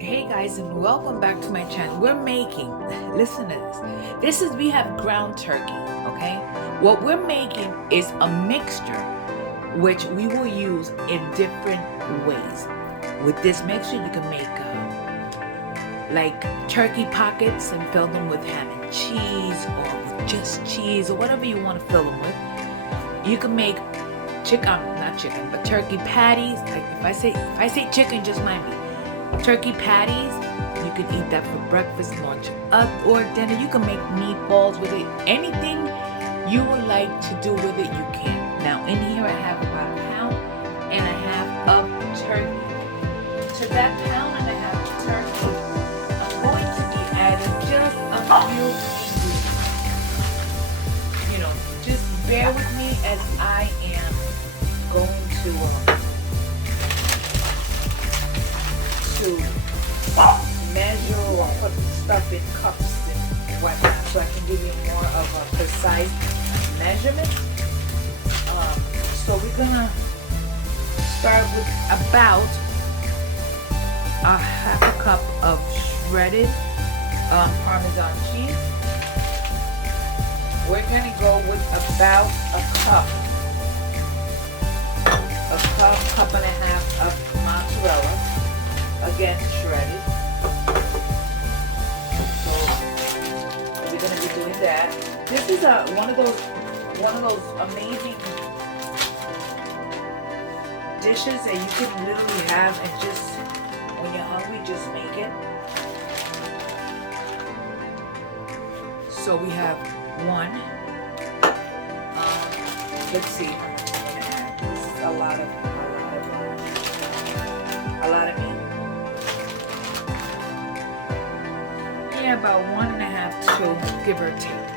Hey guys, and welcome back to my channel. We're making, listen to this. We have ground turkey, okay? What we're making is a mixture which we will use in different ways. With this mixture, you can make like turkey pockets and fill them with ham and cheese, or with just cheese, or whatever you want to fill them with. You can make turkey patties. Like if I say chicken, just mind me. Turkey patties, you can eat that for breakfast, lunch, or dinner. You can make meatballs with it. Anything you would like to do with it, you can. Now in here I have about 1.5 pounds of turkey. To that 1.5 pounds of turkey, I'm going to be adding just a few ingredients. You know, just bear with me as I am going to measure or put stuff in cups and whatnot, so I can give you more of a precise measurement. So we're gonna start with about a 1/2 cup of shredded Parmesan cheese. We're gonna go with about a cup and a half of mozzarella. Again, shredded. So we're gonna be doing that. This is one of those amazing dishes that you can literally have and just when you're hungry, just make it. So we have one. Let's see. This is a lot of meat. Yeah, about 1.5, 2, give or take.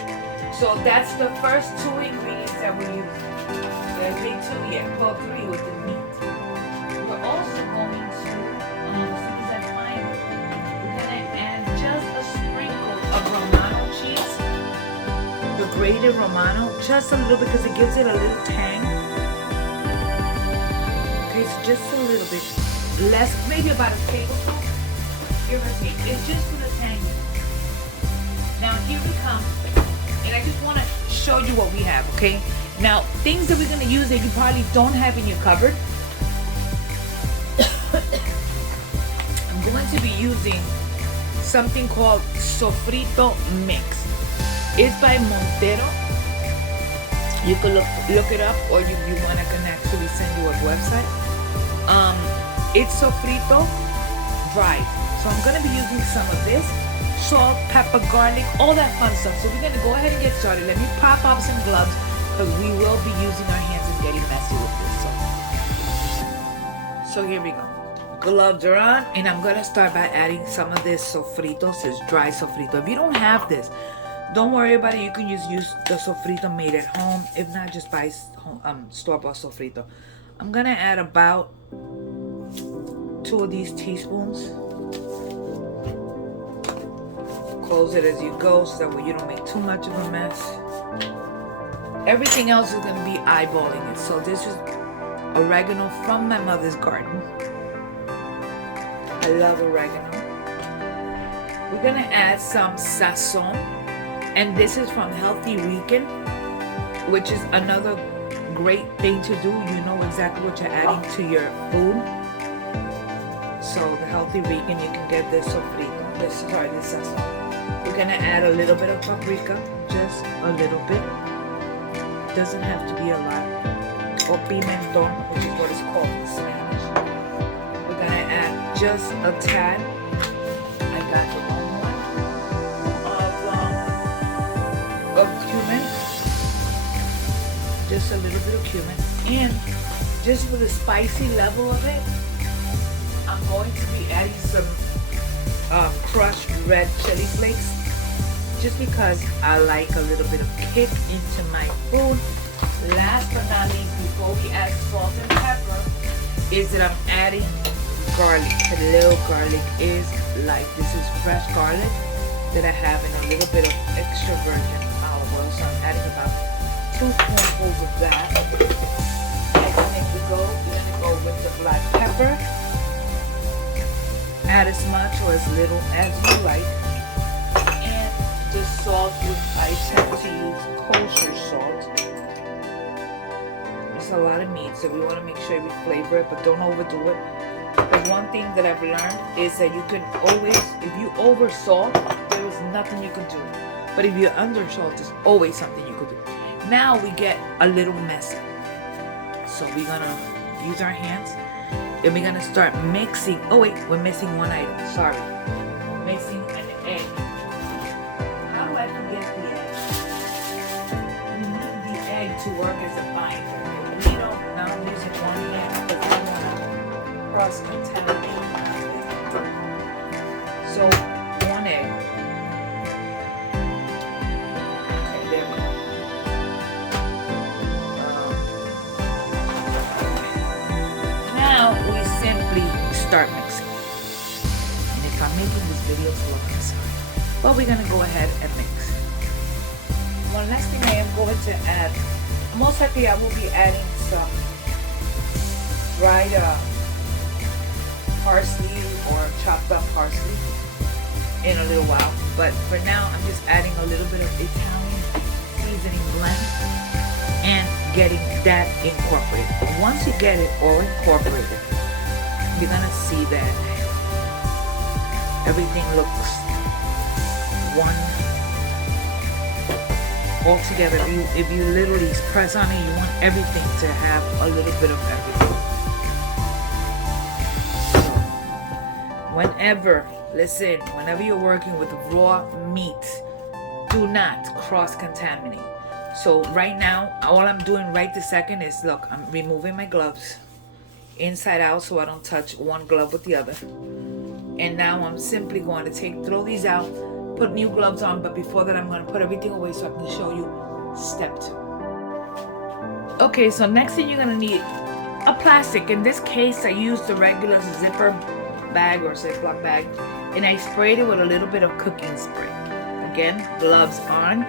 So that's the first 2 ingredients that we use. There's big 2 yet, well 3 with the meat. We're also going to, since I find, we're gonna add just a sprinkle of romano cheese, the grated romano, just a little because it gives it a little tang. Okay, so just a little bit less, maybe about a tablespoon, give or take. It's just for the tang. Now here we come, and I just want to show you what we have, okay? Now, things that we're going to use that you probably don't have in your cupboard. I'm going to be using something called sofrito mix. It's by Montero. You can look it up, or you want to can actually send you a website. It's sofrito dry. So I'm going to be using some of this. Salt, pepper, garlic, all that fun stuff. So we're going to go ahead and get started. Let me pop off some gloves because we will be using our hands and getting messy with this. So here we go. Gloves are on, and I'm going to start by adding some of this sofrito. It says dry sofrito. If you don't have this, don't worry about it. You can use the sofrito made at home. If not, just buy store-bought sofrito. I'm going to add about 2 of these teaspoons. Close it as you go so that way you don't make too much of a mess. Everything else is going to be eyeballing it. So this is oregano from my mother's garden. I love oregano. We're going to add some sazon, and this is from Healthy Vegan, which is another great thing to do. You know exactly what you're adding to your food. So the Healthy Vegan, you can get this sofrito. This sazon. We're gonna add a little bit of paprika, just a little bit. Doesn't have to be a lot. Or pimentón, which is what it's called in Spanish. We're gonna add just a tad. I got the wrong one. Of cumin. Just a little bit of cumin. And just for the spicy level of it, I'm going to be adding some crushed red chili flakes, just because I like a little bit of kick into my food. Last but not least, before we add salt and pepper, is that I'm adding garlic. Hello, garlic is life. This is fresh garlic that I have in a little bit of extra virgin olive oil, so I'm adding about 2 spoonfuls of that. Next thing we're gonna go with the black pepper. add as much or as little as you like. And the salt, I tend to use kosher salt. It's a lot of meat, so we want to make sure we flavor it, but don't overdo it. Because one thing that I've learned is that you can always, if you over salt, there is nothing you can do. But if you under salt, there's always something you could do. Now we get a little messy. So we're gonna use our hands. Then we're gonna start mixing. Oh wait, we're missing one item. Sorry. We're missing an egg. How do I forget the egg? We need the egg to work as a binder. We don't. Now I'm using one hand because I want to cross-contaminate. So one egg. Okay, there we go. Now we simply start mixing. And if I'm making this video slow, I'm sorry. But we're gonna go ahead and mix. One last thing I am going to add. Most likely I will be adding some dried parsley or chopped up parsley in a little while. But for now, I'm just adding a little bit of Italian seasoning blend and getting that incorporated. Once you get it all incorporated, you're gonna see that everything looks one all together. If you literally press on it, you want everything to have a little bit of everything. Whenever you're working with raw meat, do not cross-contaminate. So right now, all I'm doing right this second is, look, I'm removing my gloves inside out so I don't touch one glove with the other. And now I'm simply going to throw these out, put new gloves on, but before that I'm going to put everything away so I can show you step 2. Okay, so next thing you're going to need a plastic. In this case, I used the regular zipper bag or Ziploc bag, and I sprayed it with a little bit of cooking spray. Again, gloves on.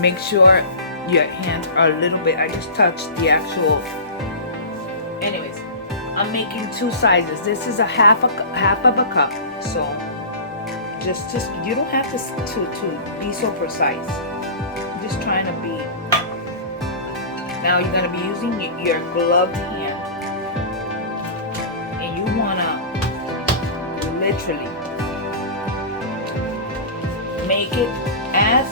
Make sure your hands are a little bit, I just touched the actual, anyways, I'm making 2 sizes. This is a half of a cup, so just you don't have to be so precise. I'm just trying to be. Now you're going to be using your gloved hand, and you want to literally make it as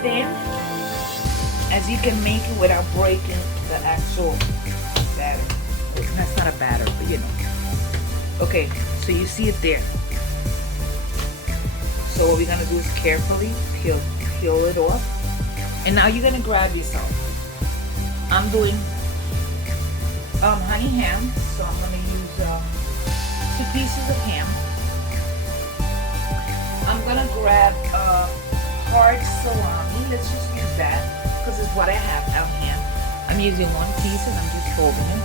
thin as you can make it without breaking the actual batter. That's not a batter, but you know. Okay, so you see it there. So what we're gonna do is carefully peel it off. And now you're gonna grab yourself. I'm doing honey ham, so I'm gonna use 2 pieces of ham. I'm gonna grab hard salami. Let's just use that because it's what I have on hand. I'm using 1 piece and I'm just folding it.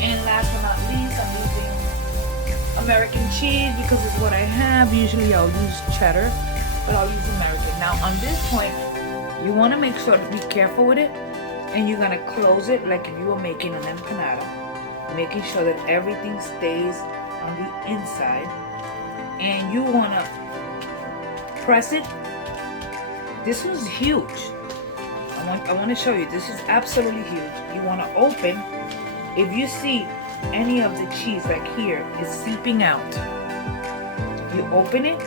And last but not least, I'm using American cheese because it's what I have. Usually I'll use cheddar, but I'll use American. Now on this point, you want to make sure to be careful with it, and you're gonna close it like if you were making an empanada, making sure that everything stays on the inside, and you wanna press it. This one's huge. I want to show you. This is absolutely huge. You want to open. If you see any of the cheese like here is seeping out, you open it.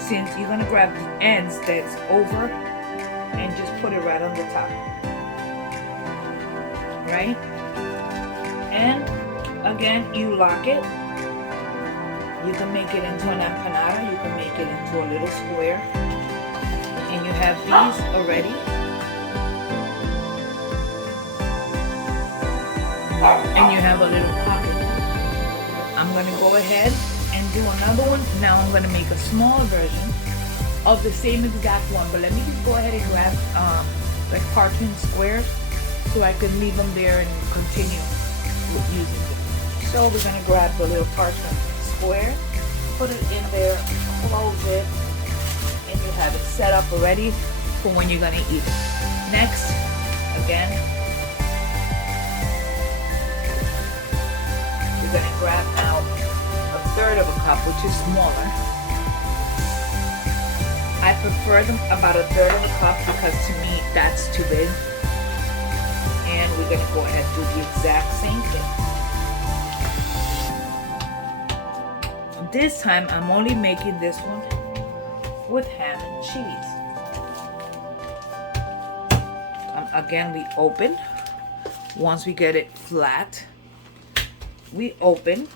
Since you're gonna grab the ends that's over and just put it right on the top, right? And again, you lock it. You can make it into an empanada. You can make it into a little square. And you have these already. And you have a little pocket. I'm going to go ahead and do another one. Now I'm going to make a smaller version of the same exact one. But let me just go ahead and grab like parchment squares so I can leave them there and continue with using them. So we're going to grab the little parchment square, put it in there, close it, and you have it set up already for when you're gonna eat it. Next, again, which is smaller. I prefer them about 1/3 of a cup because to me that's too big. And we're gonna go ahead and do the exact same thing. This time I'm only making this one with ham and cheese. Again, we open. Once we get it flat, we open.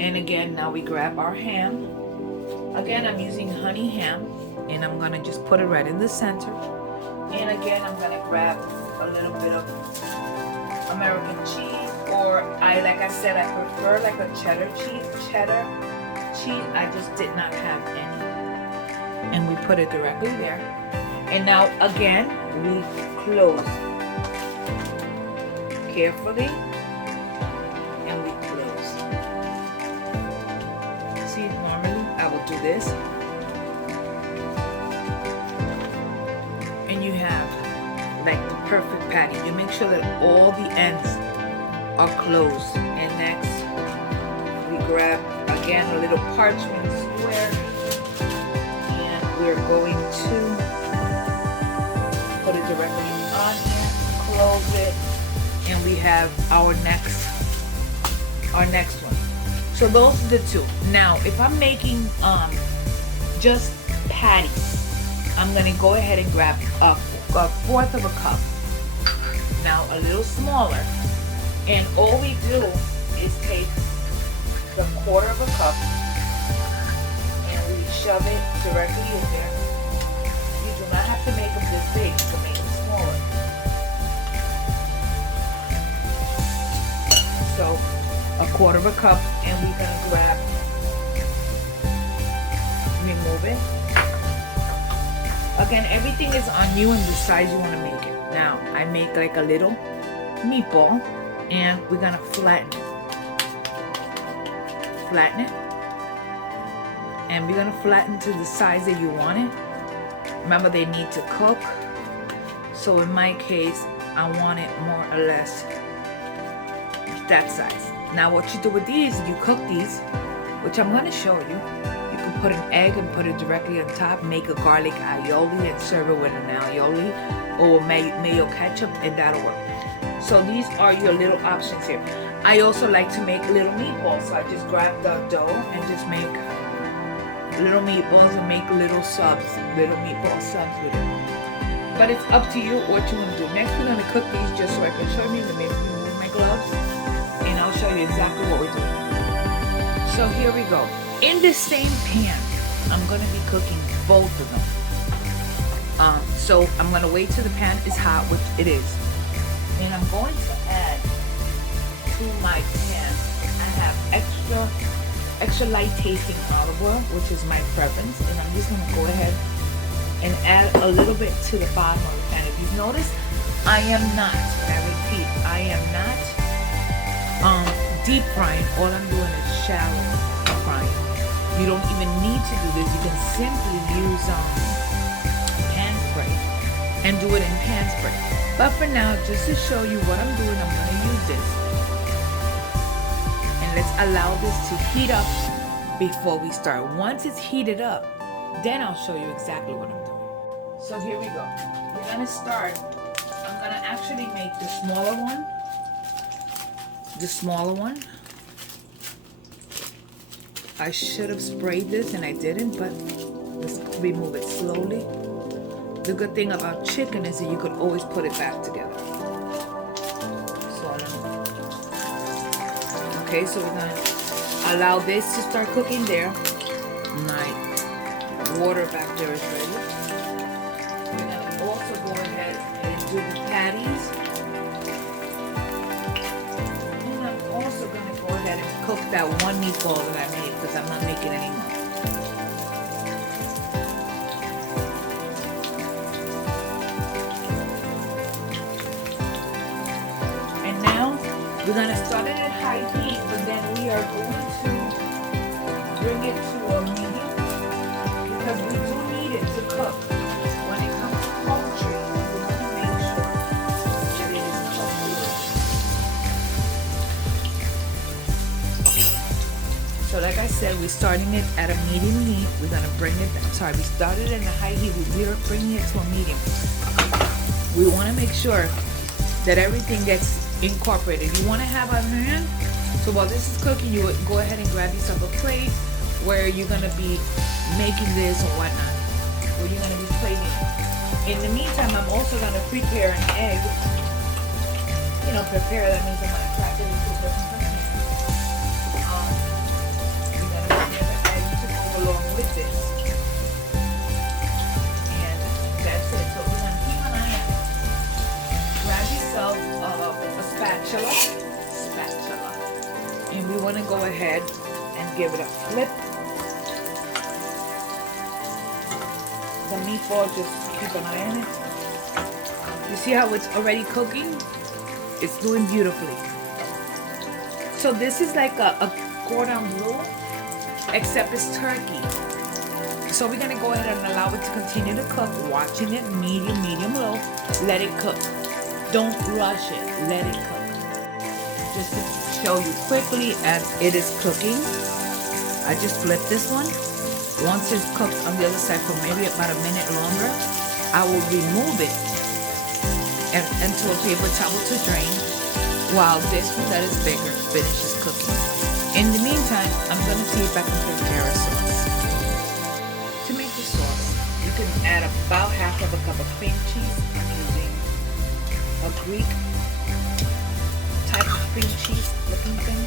And again, now we grab our ham. Again, I'm using honey ham, and I'm gonna just put it right in the center. And again, I'm gonna grab a little bit of American cheese, or like I said, I prefer like a cheddar cheese. I just did not have any. And we put it directly there. And now again, we close carefully, and we close. See, normally I will do this, and you have like the perfect patty. You make sure that all the ends are closed. And next, we grab again a little parchment square, and we're going to put it directly on here, close it, and we have our next one. So those are the two. Now, if I'm making just patties, I'm gonna go ahead and grab a 1/4 of a cup. Now a little smaller, and all we do is take the 1/4 of a cup and we shove it directly in there. You do not have to make them this big to make them smaller. So a 1/4 of a cup, and we're gonna grab, remove it. Again, everything is on you and the size you want to make it. Now I make like a little meatball, and we're gonna flatten it. And we're gonna flatten to the size that you want it. Remember, they need to cook. So in my case, I want it more or less that size. Now what you do with these, you cook these, which I'm gonna show you. You can put an egg and put it directly on top, make a garlic aioli and serve it with an aioli or mayo ketchup, and that'll work. So these are your little options here. I also like to make little meatballs, so I just grab the dough and just make little meatballs and make little meatball subs with it. But it's up to you what you want to do. Next, we're going to cook these just so I can show you. Let me remove my gloves, and I'll show you exactly what we're doing. So here we go. In this same pan, I'm going to be cooking both of them. So I'm going to wait till the pan is hot, which it is. And I'm going to add to my pan, I have extra light tasting olive oil, which is my preference. And I'm just going to go ahead and add a little bit to the bottom of the pan. If you've noticed, I am not, I repeat, I am not deep frying. All I'm doing is shallow frying. You don't even need to do this. You can simply use pan spray and do it in pan spray. But for now, just to show you what I'm doing, I'm going to use this. And let's allow this to heat up before we start. Once it's heated up, then I'll show you exactly what I'm doing. So here we go. We're going to start. I'm going to actually make the smaller one. I should have sprayed this and I didn't, but let's remove it slowly. The good thing about chicken is that you could always put it back together. Okay, so we're gonna allow this to start cooking there. My water back there is ready. We're gonna also go ahead and do the patties. And I'm also gonna go ahead and cook that one meatball that I made, because I'm not making any more. And now we're gonna start it at high heat, but then we are going to bring it to a medium, because we do need it to cook. When it comes to poultry, we want to make sure that it is cooked good. So like I said, we're starting it at a medium heat. We're gonna bring it, we started at a high heat. We're bringing it to a medium. We wanna make sure that everything gets incorporated. You wanna have a hand, so while this is cooking, you would go ahead and grab yourself a plate where you're gonna be making this or whatnot, where you're gonna be plating. In the meantime, I'm also gonna prepare an egg. You know, prepare, that means I'm gonna crack it into different pieces. We're gonna prepare the egg to go along with this. And that's it. So we're gonna keep an eye on it. Grab yourself a spatula. And we wanna go ahead and give it a flip. The meatball, just keep an eye on it. You see how it's already cooking? It's doing beautifully. So this is like a cordon bleu, except it's turkey. So we're gonna go ahead and allow it to continue to cook, watching it medium low. Let it cook. Don't rush it, let it cook. Just to show you quickly, and it is cooking. I just flipped this one. Once it's cooked on the other side for maybe about a minute longer, I will remove it into a paper towel to drain, while this one that is bigger finishes cooking. In the meantime, I'm going to see if I can prepare a sauce. To make the sauce, you can add about half of a cup of cream cheese. I'm using a Greek type of cream cheese looking thing.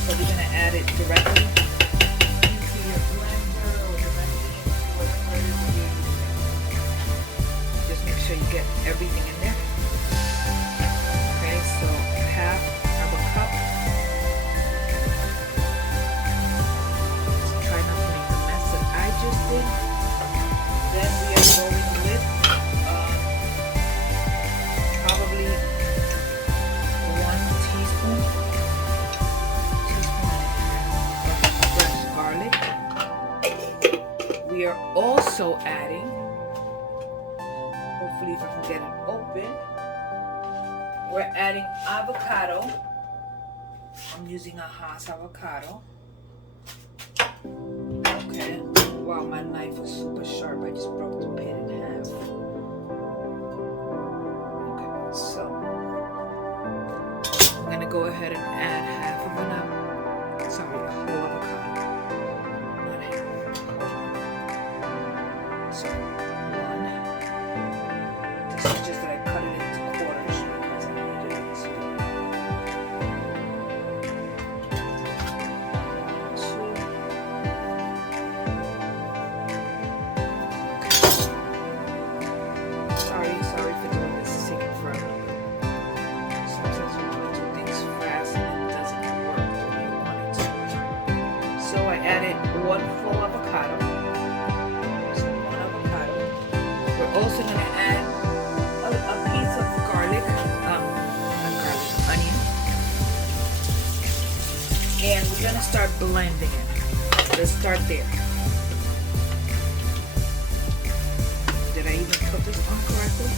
So we're going to add it directly into your blender or directly into whatever it is you're using. Just make sure you get everything in there. Okay, so half of a cup. Just try not to make the mess that I just did. Then we are going with probably 1 teaspoon we are also adding, hopefully if I can get it open, we're adding avocado. I'm using a Hass avocado. Okay, wow, my knife was super sharp. I just broke the pin in half. Okay, so I'm gonna go ahead and add half of a whole avocado. So, 1. This is just that I cut it into quarters because I needed it to. 2. Okay. Sorry for doing this. It's taking forever. Sometimes we want to do things fast and it doesn't work the way you want it to. So I added 1 full avocado. Also going to add a piece of garlic, onion, and we're going to start blending it. Let's start there. Did I even put this on correctly?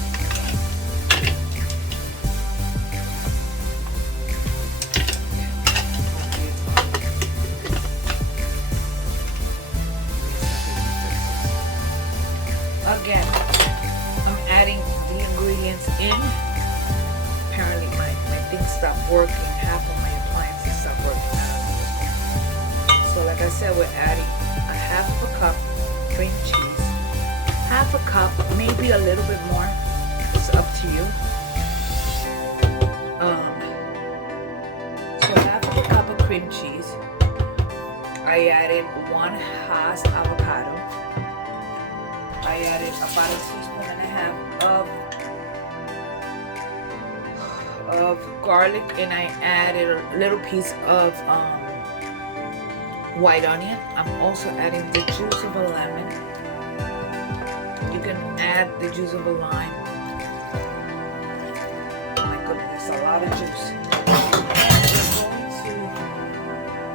Again, I'm adding the ingredients in. Apparently my thing stopped working. Half of my appliances stopped working. So like I said, we're adding a half of a cup cream cheese. Half a cup, maybe a little bit more. It's up to you. So half of a cup of cream cheese. I added 1 Hass avocado. I added about a teaspoon and a half of garlic, and I added a little piece of white onion. I'm also adding the juice of a lemon. You can add the juice of a lime. Oh my goodness, that's a lot of juice. And we're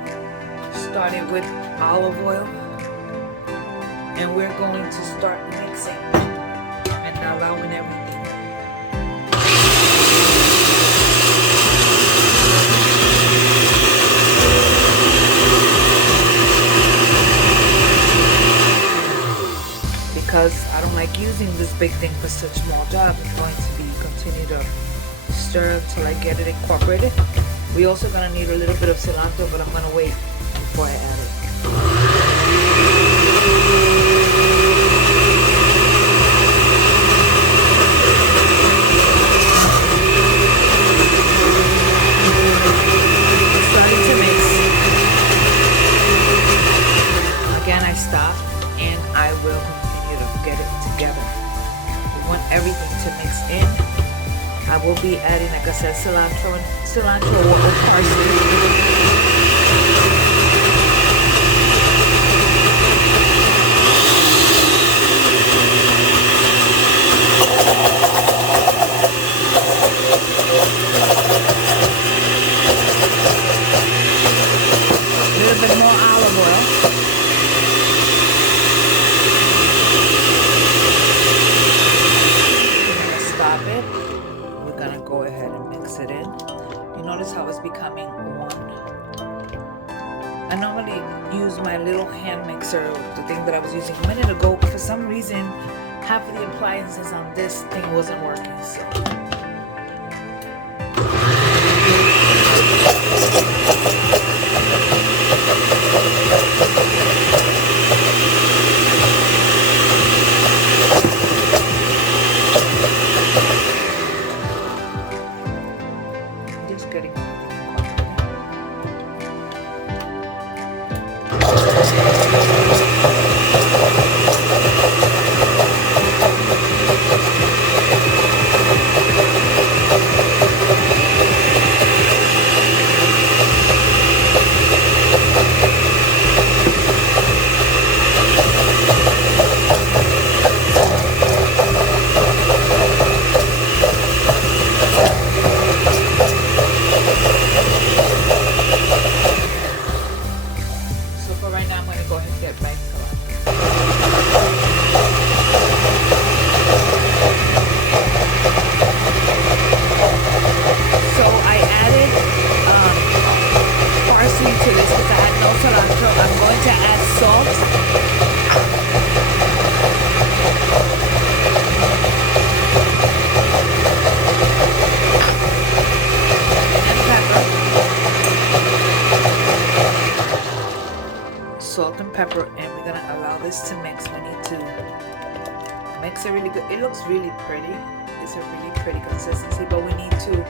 going to start it with olive oil. And we're going to start mixing and allowing everything. using this big thing for such small job. I'm going to be continue to stir till I get it incorporated. We're also gonna need a little bit of cilantro, but I'm gonna wait before I add it. Starting to mix. Again, I stop and I will continue to get it together. We want everything to mix in. I will be adding, like I said, cilantro or parsley. A little bit more olive oil. Stop it. We're gonna go ahead and mix it in. You notice how it's becoming one. I normally use my little hand mixer, the thing that I was using a minute ago. For some reason, half of the appliances on this thing wasn't working, so. Just getting salt and pepper, and we're gonna allow this to mix. We need to mix it really good. It looks really pretty. It's a really pretty consistency, but we need to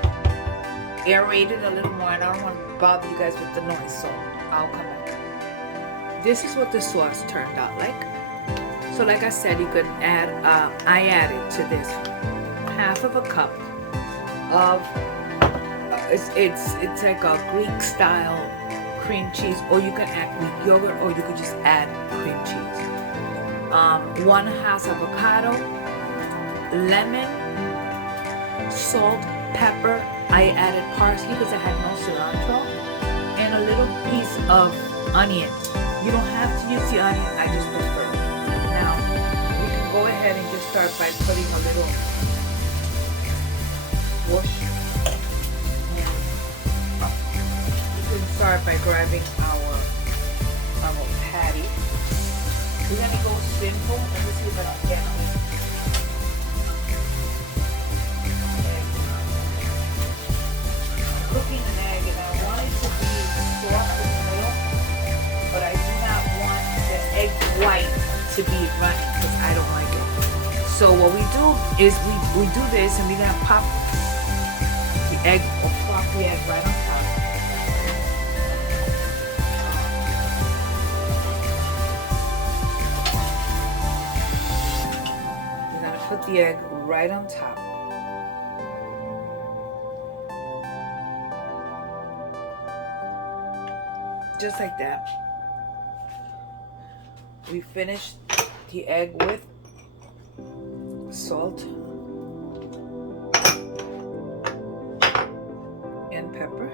aerate it a little more, and I don't want to bother you guys with the noise, so I'll come back. This is what the sauce turned out like. So like I said, you could add, I added to this half of a cup of, it's like a Greek style cream cheese, or you can add Greek yogurt, or you could just add cream cheese. 1/2 avocado, lemon, salt, pepper. I added parsley because I had no cilantro, and a little piece of onion. You don't have to use the onion, I just prefer it. Now, we can go ahead and just start by putting a little whoosh. We can start by grabbing our patty. We're gonna go simple. Let me see if I can get on it. Cooking an egg, and I want it to be soft in the middle, but I do not want the egg white to be runny because I don't like it. So what we do is we do this, and we're gonna pop the egg, or plop the egg right on top. We're gonna put the egg right on top. Just like that. We finished the egg with salt and pepper.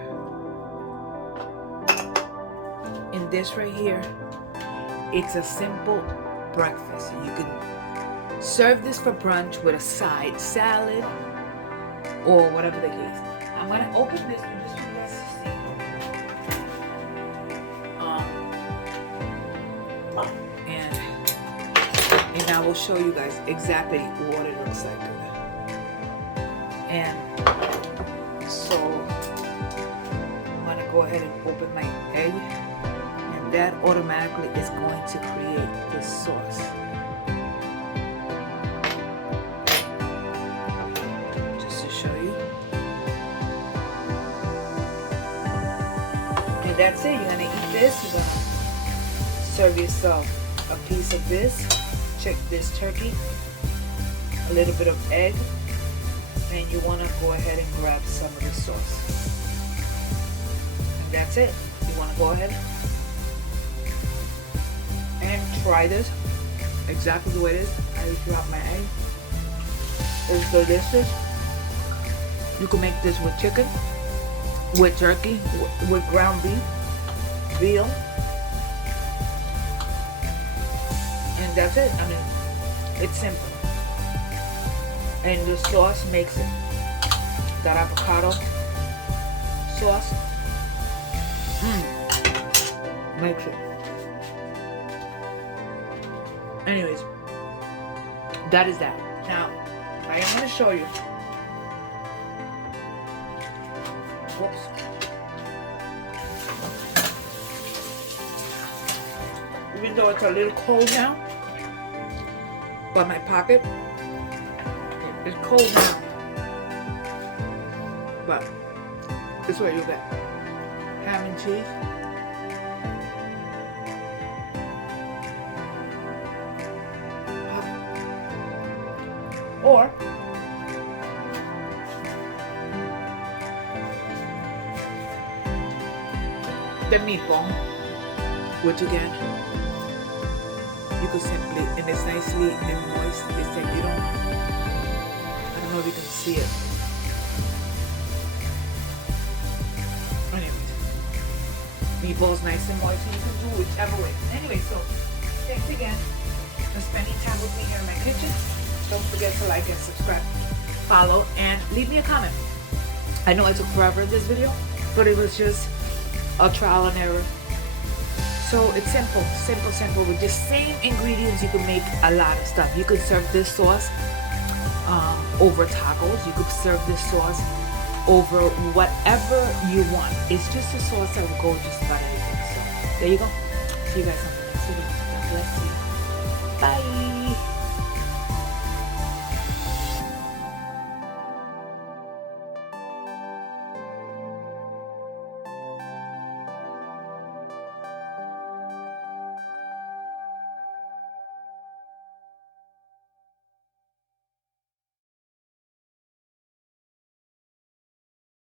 And this right here, it's a simple breakfast. You can serve this for brunch with a side salad or whatever the case. I'm gonna open this one just for you guys to see. And in and I will show you guys exactly what it looks like. And so I'm gonna go ahead and open my egg, and that automatically is going to create this sauce. Just to show you. And that's it. You're gonna eat this. You're gonna serve yourself a piece of this. Check this turkey. A little bit of egg. And you want to go ahead and grab some of the sauce. And that's it. You want to go ahead and try this exactly the way it is. I drop my egg. It's delicious. You can make this with chicken, with turkey, with ground beef, veal. And that's it. I mean, it's simple. And the sauce makes it. That avocado sauce makes it. Anyways, that is that. Now, I am going to show you. Whoops. Even though it's a little cold now, but my pocket, it's cold now, but this is what you get. Ham and cheese. Or the meatball, which again, you could simply, and it's nicely and moist. It's like you don't, I don't know if you can see it. Anyways, meatballs nice and moist, so you can do whichever way. Anyway, so thanks again for spending time with me here in my kitchen. Don't forget to like and subscribe, follow, and leave me a comment. I know I took forever in this video, but it was just a trial and error. So it's simple. With the same ingredients, you can make a lot of stuff. You could serve this sauce over tacos. You could serve this sauce over whatever you want. It's just a sauce that will go just about anything. So there you go. See you guys on the next video. God bless you. Bye.